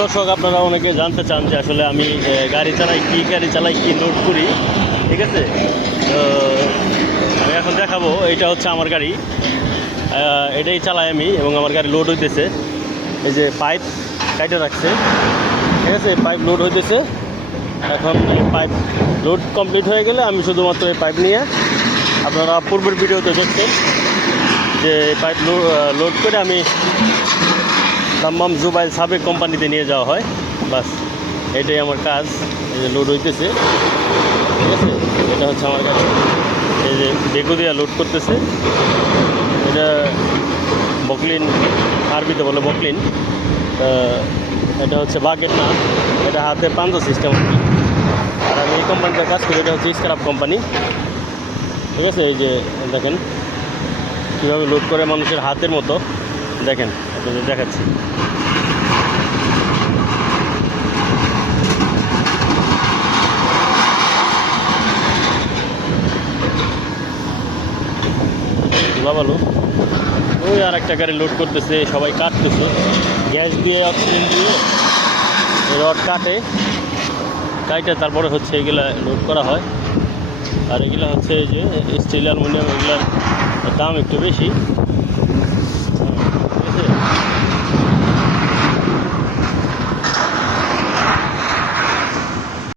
দর্শক, আপনারা অনেকে জানতে চান যে আসলে আমি গাড়ি চালাই, কী লোড করি। ঠিক আছে, তো আমি এখন দেখাবো। এইটা হচ্ছে আমার গাড়ি, এটাই চালাই আমি, এবং আমার গাড়ি লোড হইতেছে। এই যে পাইপ কাইটে রাখছে, ঠিক আছে, পাইপ লোড হইতেছে। এখন এই পাইপ লোড কমপ্লিট হয়ে গেলে আমি শুধুমাত্র এই পাইপ নিয়ে, আপনারা পূর্বের ভিডিওতে দেখছেন যে পাইপ লোড করে আমি দাম্মাম জুবাইল সাবেক কোম্পানিতে নিয়ে যাওয়া হয়। বাস, এটাই আমার কাজ। এই যে লোড হইতেছে, ঠিক আছে, এটা হচ্ছে আমার কাছে। এই যে বেগু দিয়া লোড করতেছে, এটা বকলিন, আরবিতে বলে বকলিন। এটা হচ্ছে বাকেট না, এটা হাতে পাঞ্জা সিস্টেম। আর আমি এই কোম্পানিতে কাজ করি, এটা হচ্ছে স্ক্রাপ কোম্পানি। ঠিক আছে, এই যে দেখেন কীভাবে লোড করে মানুষের হাতের মতো। দেখেন, আপনাদের দেখাচ্ছি। ভালো, ওই আর একটা গাড়ি লোড করতেছে, সবাই কাটতেছে গ্যাস দিয়ে, অক্সিজেন দিয়ে রড কাটে, তারপরে হচ্ছে এগুলা লোড করা হয়। আর এগুলো হচ্ছে এই যে স্টিল, অ্যালুমিনিয়াম, এগুলোর দাম একটু বেশি। ঠিক আছে।